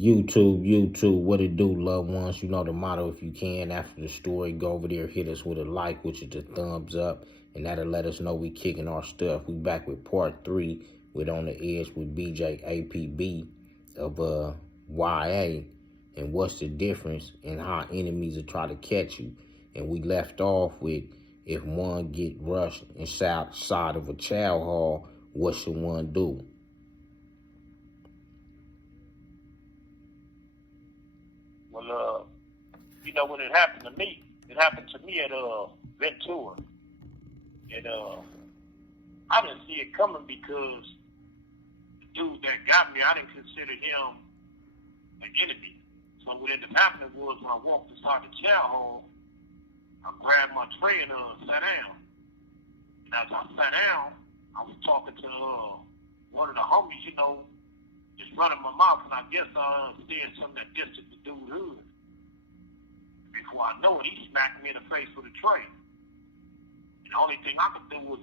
YouTube, what it do, loved ones? You know the motto. If you can, after the story, go over there, hit us with a like, which is the thumbs up, and that'll let us know we kicking our stuff. We back with part 3 with On the Edge with BJ APB of YA, and what's the difference and how enemies will try to catch you. And we left off with if one get rushed inside of a chow hall, what should one do? Well, when it happened to me, at Ventura. And I didn't see it coming because the dude that got me, I didn't consider him an enemy. So what ended up happening was when I walked inside the chow hall, I grabbed my tray and sat down. And as I sat down, I was talking to one of the homies, just running my mouth, and I guess I said something that distanced the dude hood. Before I know it, he smacked me in the face with a tray. And the only thing I could do was,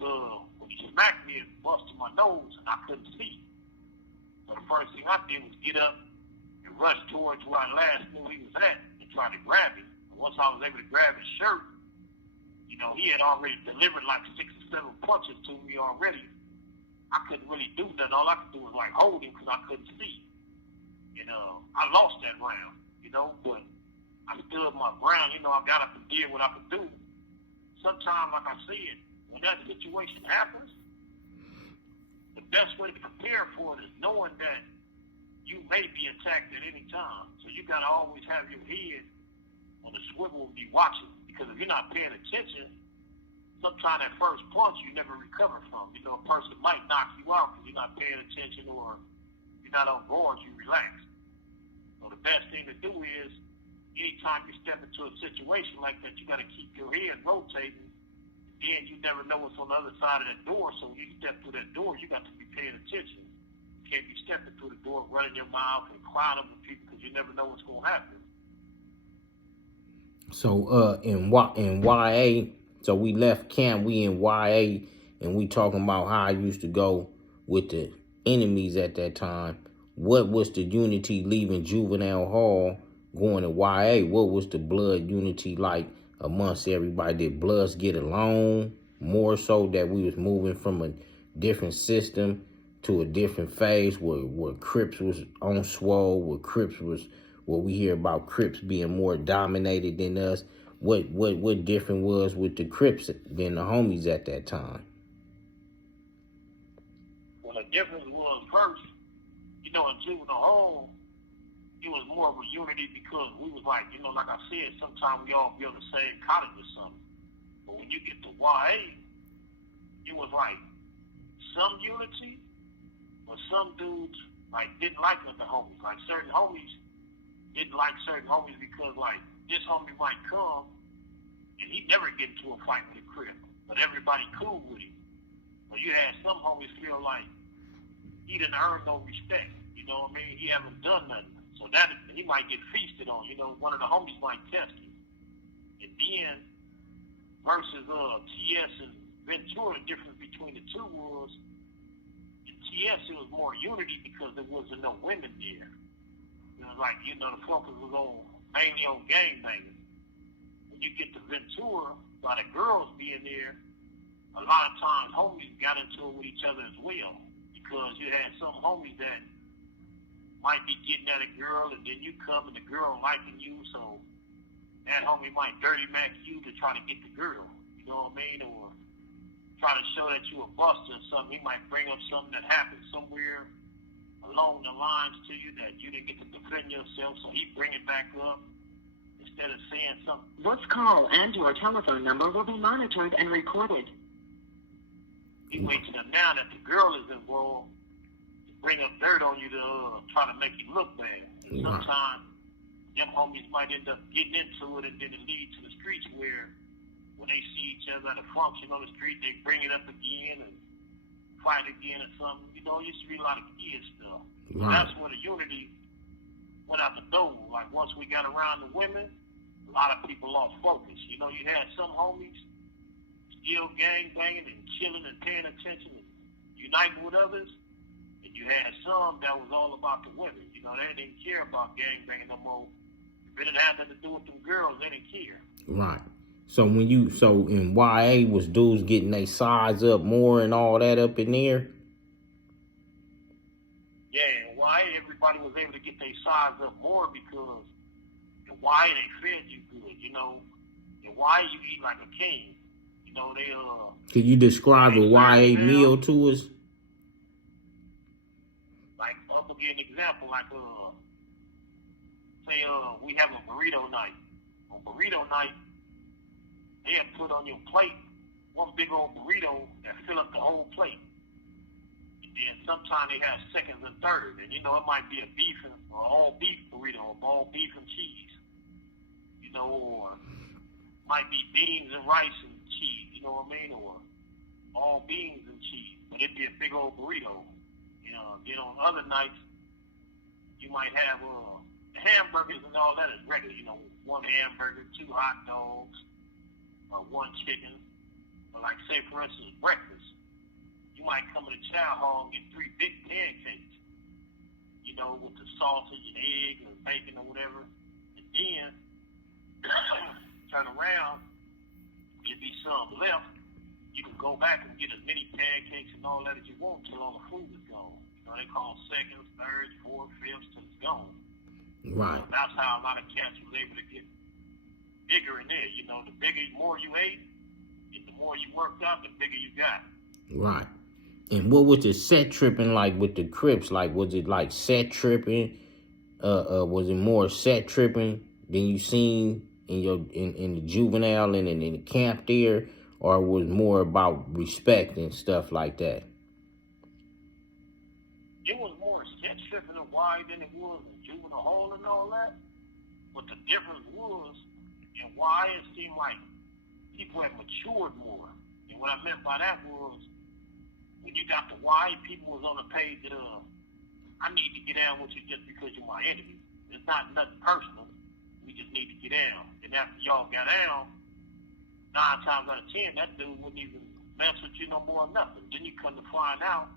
when he smacked me, it busted my nose, and I couldn't see. So the first thing I did was get up and rush towards where I last knew he was at and try to grab him. And once I was able to grab his shirt, he had already delivered like 6 or 7 punches to me already. I couldn't really do nothing. All I could do was like hold him because I couldn't see. And I lost that round, but I stood my ground. I got up and did what I could do. Sometimes, like I said, when that situation happens, the best way to prepare for it is knowing that you may be attacked at any time. So you got to always have your head on the swivel and be watching. Because if you're not paying attention, sometimes that first punch you never recover from. A person might knock you out because you're not paying attention or you're not on guard, you relax. So the best thing to do is anytime you step into a situation like that, you got to keep your head rotating. Then you never know what's on the other side of that door. So when you step through that door, you got to be paying attention. You can't be stepping through the door, running your mouth and crying over people because you never know what's going to happen. So in YA, so we left camp, we in YA, and we talking about how I used to go with the enemies at that time. What was the unity leaving juvenile hall going to YA? What was the blood unity like amongst everybody? Did Bloods get along more so that we was moving from a different system to a different phase where Crips was on swole, where Crips was, where we hear about Crips being more dominated than us? What different was with the Crips than the homies at that time? Well, the difference was first, in juvenile hall, it was more of a unity because we was like, like I said, sometimes we all be on the same college or something. But when you get to YA, it was like some unity, but some dudes didn't like other homies. Like certain homies didn't like certain homies because this homie might come and he never get into a fight with a Crip, but everybody cool with him. But you had some homies feel like he didn't earn no respect. He haven't done nothing. So that he might get feasted on. One of the homies might test him. And then versus TS and Ventura, the difference between the two was in TS it was more unity because there wasn't no women there. The focus was mainly on gangbanging. When you get to Ventura, by the girls being there, a lot of times homies got into it with each other as well. Because you had some homies that might be getting at a girl, and then you come and the girl liking you, so that homie might dirty mac you to try to get the girl. You know what I mean? Or try to show that you a buster or something. He might bring up something that happened somewhere along the lines to you that you didn't get to defend yourself, so he bring it back up instead of saying something. This call and your telephone number will be monitored and recorded. He waits till now that the girl is involved to bring up dirt on you to try to make you look bad. And sometimes them homies might end up getting into it, and then it leads to the streets where when they see each other at a function on the street, they bring it up again and fight again or something. It used to be a lot of kids stuff. So that's where the unity went out the door. Like once we got around the women, a lot of people lost focus. You had some homies still gang banging and chilling and paying attention and uniting with others, and you had some that was all about the women. know, they didn't even care about gangbanging no more. If it didn't have nothing to do with them girls, they didn't care. Right. So so in YA was dudes getting their size up more and all that up in there? Yeah, in YA, everybody was able to get their size up more because in YA, they fed you good, you know. In YA, you eat like a king. You know, Could you describe a YA meal to us? Like, I'll give you an example, like, say, we have a burrito night. On burrito night, they have put on your plate one big old burrito that fill up the whole plate. And then sometimes they have seconds and thirds. And, you know, it might be a beef or all beef burrito, or all beef and cheese. You know, or might be beans and rice and cheese, you know what I mean? Or all beans and cheese. But it'd be a big old burrito. You know, then on other nights, you might have hamburgers and all that is regular. You know, one hamburger, 2 hot dogs, or 1 chicken. Or like, say, for instance, breakfast. You might come in the chow hall and get 3 big pancakes. You know, with the sausage and egg or bacon or whatever. And then, turn around, there'd be some left. You can go back and get as many pancakes and all that as you want till all the food is gone. You know, they call seconds, thirds, fourths, fifths till it's gone. Right. That's how a lot of cats was able to get bigger in there. You know, the more you ate, and the more you worked out, the bigger you got. Right. And what was the set tripping like with the Crips? Like, was it like set tripping? Was it more set tripping than you seen in the juvenile and in the camp there, or was more about respect and stuff like that? It was more sketch tripping and wide than it was in juvenile hall and all that. But the difference was, in why it seemed like people had matured more. And what I meant by that was, when you got the why, people was on the page that I need to get down with you just because you're my enemy. It's not nothing personal. We just need to get down. And after y'all got down, 9 times out of 10, that dude wouldn't even mess with you no more or nothing. Then you come to find out,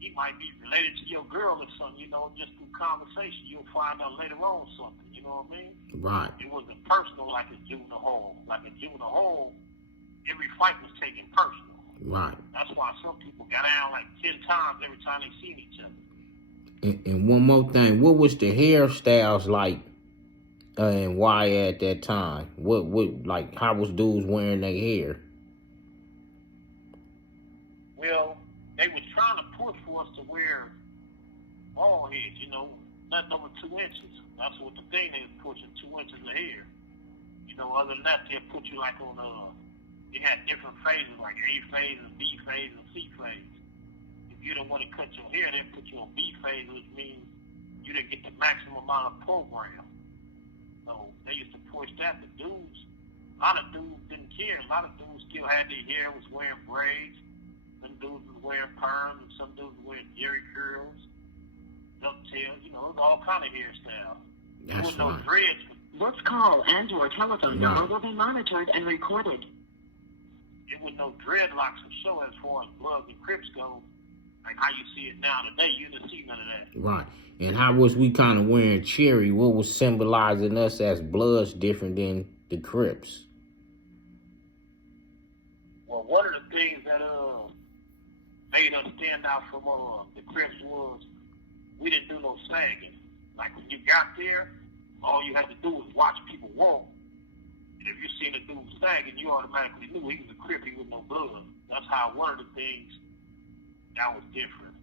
he might be related to your girl or something, you know, just through conversation. You'll find out later on something, you know what I mean? Right. It wasn't personal like a juvenile hall. Like a juvenile hall, every fight was taken personal. Right. That's why some people got down like 10 times every time they seen each other. And one more thing, what was the hairstyles like and why at that time? What like how was dudes wearing their hair? Well, they was trying to push for us to wear bald heads, you know, nothing over 2 inches. That's what the thing they was pushing, 2 inches of hair. You know, other than that, they'll put you like on they had different phases, like A phase and B phase and C phase. If you don't want to cut your hair, they'll put you on B phase, which means you didn't get the maximum amount of program. So they used to push that. The dudes, a lot of dudes didn't care. A lot of dudes still had their hair, was wearing braids. Some dudes was wearing perms, and some dudes were wearing jerry curls, ducktails. You know, it was all kind of hairstyles. There was no dreads. This call and your telephone number will be monitored and recorded. It was no dreadlocks for sure as far as Bloods and Crips go. Like how you see it now today, you didn't see none of that. Right. And how was we kind of wearing cherry? What was symbolizing us as Bloods different than the Crips? Well, one of the things that made us stand out from the Crips was we didn't do no sagging. Like when you got there, all you had to do was watch people walk. And if you seen a dude sagging, you automatically knew he was a Crip, he was no Blood. That's how one of the things that was different.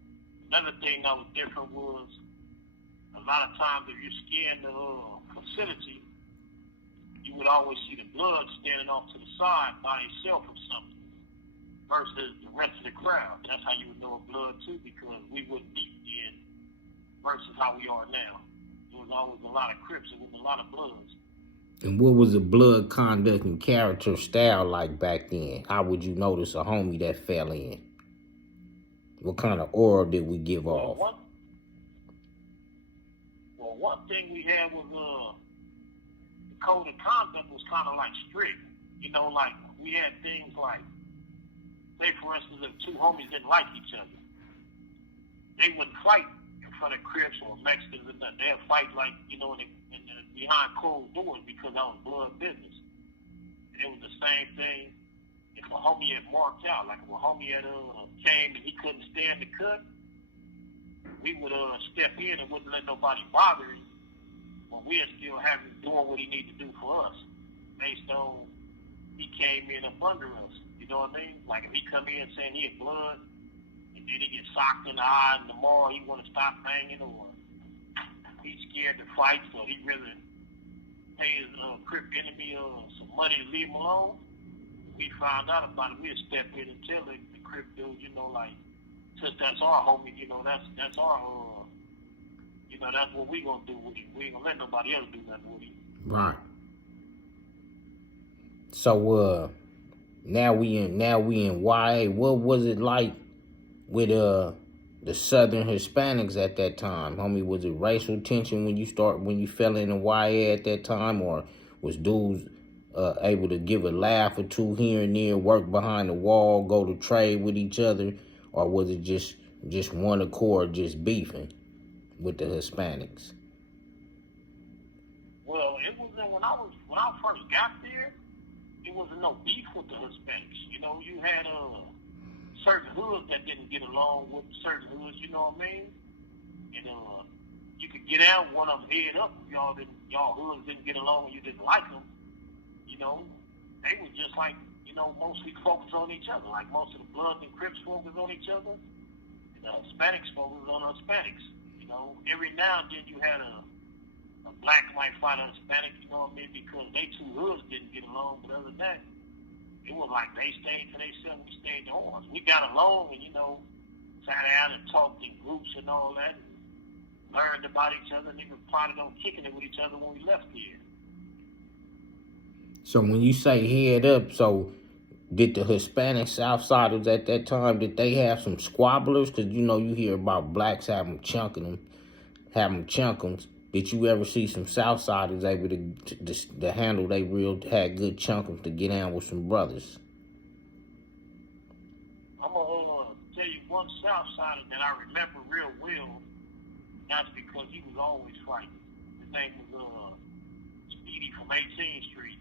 Another thing that was different was a lot of times if you scanned the facility, you would always see the Blood standing off to the side by himself or something versus the rest of the crowd. That's how you would know a Blood too, because we wouldn't be in versus how we are now. There was always a lot of Crips, there was a lot of Bloods. And what was the Blood conduct and character style like back then? How would you notice a homie that fell in? What kind of aura did we give off? One thing we had was the code of conduct was kind of like strict. You know, like we had things like, say for instance, if 2 homies didn't like each other, they wouldn't fight in front of Crips or Mexicans, and they'll fight like, you know, behind closed doors because that was blood business. And it was the same thing if a homie had marked out, like if a homie had came and he couldn't stand the cut, we would step in and wouldn't let nobody bother him, but we'd still have him doing what he needed to do for us, based on he came in up under us. You know what I mean? Like if he come in saying he had blood, and then he gets socked in the eye, and tomorrow he want to stop banging, or he's scared to fight, so he really pay his Crip enemy some money to leave him alone. We found out about it, we'd step in and tell the Crip dude, you know, like, since that's our homie, you know, that's our, you know, that's what we gonna do with him. We ain't gonna let nobody else do nothing with him. Right. So now we in YA. What was it like with the Southern Hispanics at that time, homie? Was it racial tension when you fell into YA at that time, or was dudes able to give a laugh or two here and there, work behind the wall, go to trade with each other, or was it just one accord, just beefing with the Hispanics? Well, it wasn't when I first got there. It wasn't no beef with the Hispanics. You know, you had certain hoods that didn't get along with certain hoods. You know what I mean? And you could get out one of them head up if y'all hoods didn't get along and you didn't like them. You know, they was just like, you know, mostly focused on each other. Like most of the Bloods and Crips focused on each other, and the Hispanics focused on Hispanics. You know, every now and then you had a black might fight a Hispanic, you know what I mean, because they two hoods didn't get along. But other than that, it was like they stayed to themselves, we stayed to ours. We got along and, you know, sat down and talked in groups and all that, and learned about each other, and even plotted on kicking it with each other when we left here. So when you say head up, so did the Hispanic Southsiders at that time, did they have some squabblers? Because, you know, you hear about blacks having chunk them. Did you ever see some Southsiders able to handle they had good chunkums to get down with some brothers? I'm going to tell you one Southsider that I remember real well. That's because he was always fighting. His name was Speedy from 18th Street.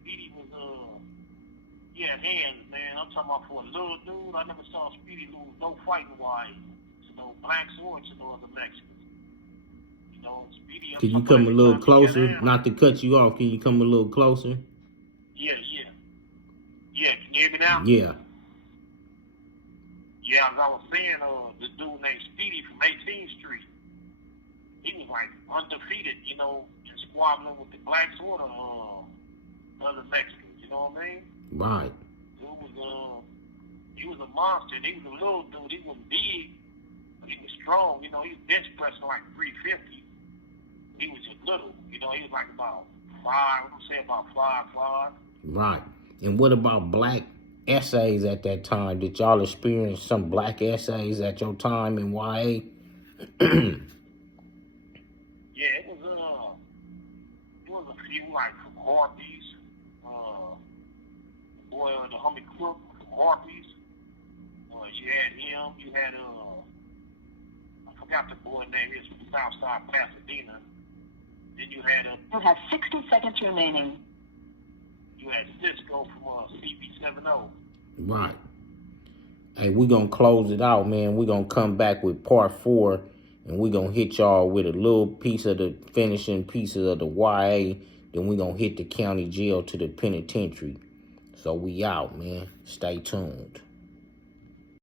Speedy was, he had hands, man. I'm talking about for a little dude. I never saw Speedy lose no fighting wise to no blacks or to no other Mexicans. You know, Speedy. Can you come a little closer? Not to cut you off. Can you come a little closer? Yeah. Yeah, can you hear me now? Yeah. Yeah, as I was saying, the dude named Speedy from 18th Street, he was like undefeated, you know, in squabbling with the blacks or the other Mexicans, you know what I mean? Right. He was a monster. He was a little dude. He wasn't big, but he was strong. You know, he was bench pressing like 350. He was just little. You know, he was like about 5'5". Right. And what about black essays at that time? Did y'all experience some black essays at your time in YA? Yeah, it was a few, like from Harpies. The homie Crook from Harpies. You had him. You had I forgot the boy name. He was from Southside Pasadena. Then you had You have 60 seconds remaining. You had Cisco from CB70. Right. Hey, we're going to close it out, man. We're going to come back with part 4, and we're going to hit y'all with a little piece of the finishing pieces of the YA. Then we're going to hit the county jail to the penitentiary. So we out, man. Stay tuned.